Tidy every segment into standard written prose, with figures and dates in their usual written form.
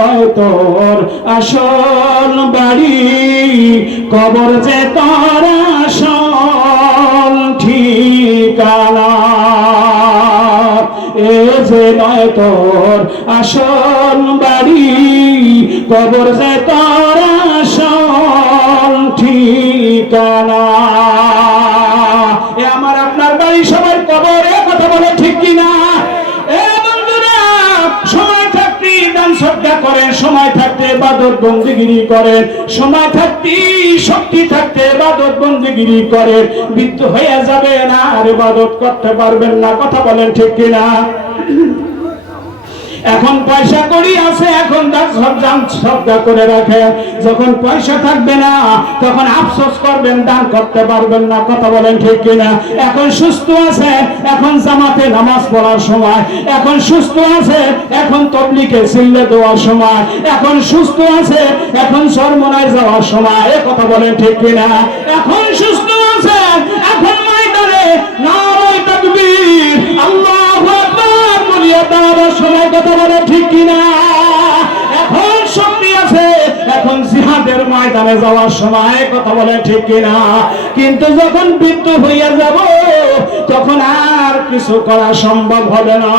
নয় তোর আসল বাড়ি, কবর যে তোর আসল ঠিকানা। এ যে নয় তোর আসল বাড়ি, কবর যে তোর আসল ঠিকানা। এ আমার আপনার বাড়ি সবার কবর, এ কথা বলে ঠিক কিনা? এ বন্ধুরা, সময় থাকতে দান সদকা করেন, সময় থাকতে ইবাদত বন্দেগিরি করেন, সময় থাকতে শক্তি থাকতে ইবাদত বন্দেগিরি করেন। বৃদ্ধ হয়ে যাবে না আর ইবাদত করতে পারবেন না, কথা বলেন ঠিক কিনা? এখন পয়সা করি আছে, এখন দান সদকা করে রাখে, যখন পয়সা থাকবে না তখন আফসোস করবেন, দান করতে পারবেন না, কথা বলেন ঠিক কিনা? এখন সুস্থ আছে, এখন জামাতে নামাজ পড়ার সময়, এখন সুস্থ আছে, এখন তবলিগে সিল্লে দেওয়ার সময়, এখন সুস্থ আছে, এখন চরমনায় যাওয়ার সময়, এ কথা বলেন ঠিক কিনা? এখন সুস্থ আছে, এখন ময়দানে নারায়ে তাকবীর আল্লাহু আকবার বলিয়া দেওয়ার সময়, কথা বলে ঠিক কিনা? এখন শক্তি আছে, এখন জিহাদের ময়দানে যাওয়ার সময়, কথা বলে ঠিক কিনা? কিন্তু যখন বৃদ্ধ হইয়া যাব তখন আর কিছু করা সম্ভব হবে না।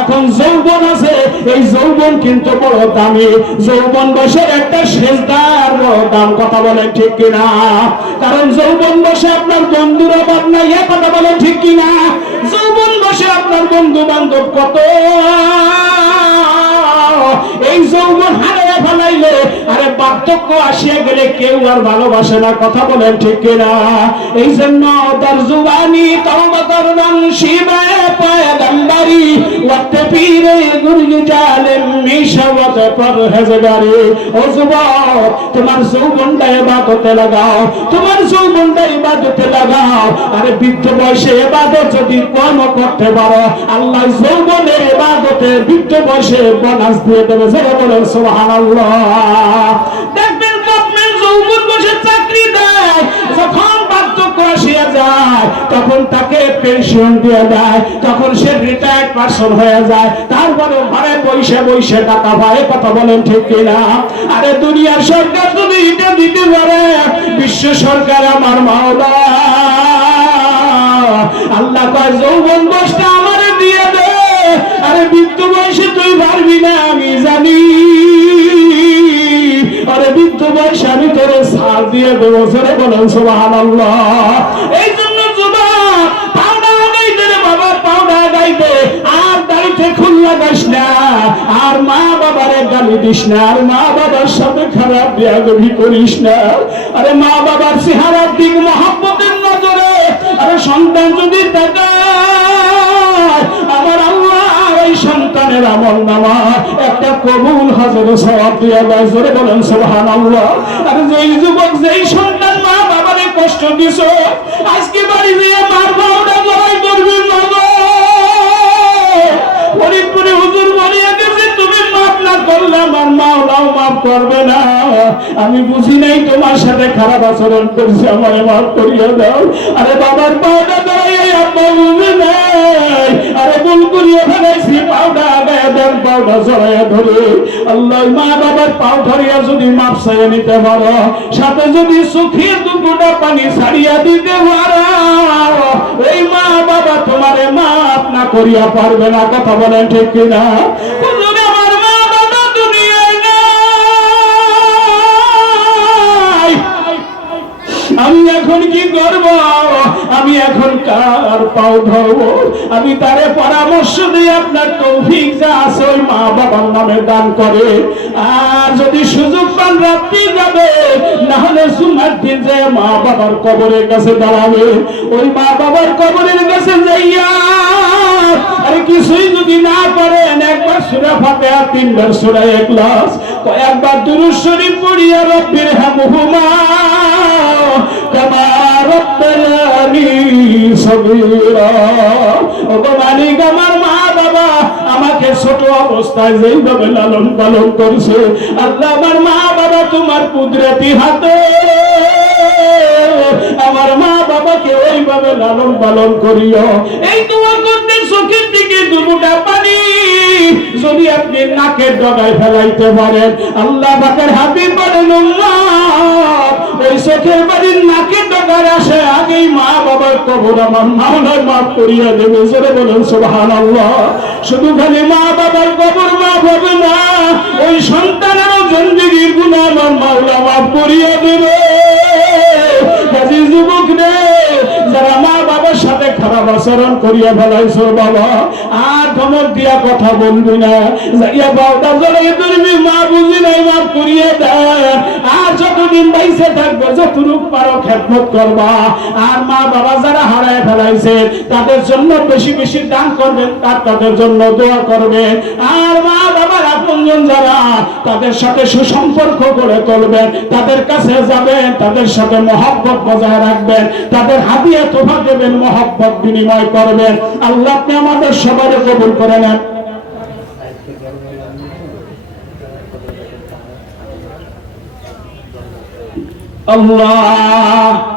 এখন যৌবন আছে, এই যৌবন কিন্তু বড় দামি, যৌবন বসে একটা সেজদার বড় দাম, কথা বলে ঠিক কিনা? কারণ যৌবন বসে আপনার বন্ধুরা বাদ নাই, এ কথা বলে ঠিক কিনা? যৌবন বসে আপনার বন্ধু বান্ধব কত, এই যৌবন হারিয়ে ফেলাইলে আরে বার্ধক্য আসিয়া গেলে কেউ আর ভালোবাসে না, কথা বলেন ঠিক কিনা? এই জন্য তার জুবানি তওবা করবান শিবায়ে পয়গম্বরি ওয়াক্তে পীরে গুরগি জালেম মিশাওয়াত পরহেজগারি। ও যুবক, তোমার যৌবনটা ইবাদতে লাগাও, তোমার যৌবনটা ইবাদতে লাগাও। আরে বৃদ্ধ বয়সে ইবাদত যদি কম করতে পারো, আল্লাহ যৌবনের ইবাদতে বৃদ্ধ বয়সে বোনাস দিয়ে দেবে। যারা বলেন সুবহানাল্লাহ। দেখবেন গভর্নমেন্ট যৌবন বসে চাকরি দেয়, যখন বার্ধক্য আসিয়া যায় তখন তাকে পেনশন দিয়ে দেয়, তখন সে রিটায়ার্ড পারসন হয়ে যায়, তারপরে ঘরে বসে বসে টাকা পায়, কথা বলেন ঠিক কিনা? আরে দুনিয়ার সরকার যদি এটা দিতে পারে, বিশ্ব সরকার আমার মাওলা আল্লাহ কয় যৌবন বয়সটা আমারে দিয়ে দে। আরে বৃদ্ধ বয়সে তুই পারবি না আমি জানি, আরে বৃদ্ধ বয়সে আমি তোরে ছাড় দিয়ে দেবো। সরে বলেন সুবহানাল্লাহ। এই জন্য যুবক, পাউডা গাইতে রে বাবা, পাউডা গাইতে, আর দাড়িতে খুল লাগাস না, আর মা বাবারে গালি দিস না, আর মা বাবার সাথে খারাপ বেয়াদবি করিস না। আরে মা বাবার চেহারার দিক মহব্বতের নজরে আরে সন্তান যদি তাকায়, আমার আল্লাহ এই সন্তানের আমল নামা একটা কবুল হাজারে সওয়াব দিয়া দেয়। জোরে বলেন সুবহানাল্লাহ। আর যেই যুবক, যেই সন্তান মা বাবারে কষ্ট দিছো, আজকে বাড়ি গিয়ে মার বাবাটা জড়াই করবি না গো। ফরিদপুরে হুজুর বলিয়া গেছে, তুমি মাফ না করলে আমার মাওলাও মাফ করবে না। আমি বুঝি নাই তোমার সাথে খারাপ আচরণ করছি, আমারে মাফ করিয়া দাও। আরে বাবার পাওটা ধরাই আব্বা বুঝে নাই, আরে ভুল করিয়া ফেলাইছি, পাওটা গায়ে দেন, পাওটা জড়াইয়া ধরে। আল্লাহ মা বাবার পাও ধরিয়া যদি মাপ চাইয়া নিতে পারো, সাথে যদি চোখের দুপুটা পানি ছাড়িয়া দিতে পারো, এই মা বাবা তোমারে মাপ না করিয়া পারবে না, কথা বলেন ঠিক কিনা? আমার মা বাবা দুনিয়ায় নাই, আমি এখন কি করব? আমি এখন কার পাও ধরবো? আমি তারে পরামর্শ দিই, আপনার তৌফিক যা আছে ওই মা বাবার নামে দান করে। আর যদি সুযোগ পান রাত্রি যাবে, না হলে জুমার দিন যে মা বাবার কবরের কাছে দাঁড়াবে, ওই মা বাবার কবরের কাছে যাইয়া আরে কিছুই যদি না পারেন, একবার সূরা ফাতিহা, 3 বার সূরা ইখলাস, কয়েকবার দুরূদ শরীফ পড়িয়া রব্বির হামহুমা কামা রাব্বায়ানি সগীরা। ওগো মালিক, আমার মা বাবা আমাকে ছোট অবস্থায় যেইভাবে লালন পালন করছে, আল্লাহ আমার মা বাবা তোমার কুদরতি হাতে আমার মা বাবাকে ওইভাবে লালন পালন করিও। এই তোমার করতে চোখের দিকে দুটা পানি যদি আপনি নাকের ডগায় ফেলাইতে পারেন, আল্লাহ পাকের হাবিব বলেন উম্মত ওই চোখের বাড়ির নাকের ডগার আসে আগেই মা বাবার কবর আমার মাওলার মাফ করিয়া দেবে। জোরে বলেন সুবহানাল্লাহ। শুধু খালি মা বাবার কবর মাফ হবে না, ওই সন্তানেরও জিন্দেগির গুনাহ আমার মাওলা মাফ করিয়া দেবে। কাজী যুবক রে, যারা মা বাবার সাথে খারাপ আচরণ করিয়া ফেলাইছো বাবা, আর ধমক দিয়া কথা বলবি না, যাইয়া বাউটা জড়াই ধরবি, মা বুঝি নাই মাফ করিয়া দেয়। আর যতদিন বাইসে থাকবে যতটুক পারো খেদমত করবা। আর মা বাবা যারা হারায় ফেলাইছে তাদের জন্য বেশি বেশি দান করবেন, আর তাদের জন্য দোয়া করবেন। আর মা বাবার আপনজন যারা, তাদের সাথে সুসম্পর্ক করে তুলবেন, তাদের কাছে যাবেন, তাদের সাথে মহব্বত বজায় রাখবেন, তাদের হাদিয়া তোফা দেবেন, মহব্বত বিনিময় করবেন। আল্লাহ আপনি আমাদের সবাইকে কবুল করে নেন। আল্লাহ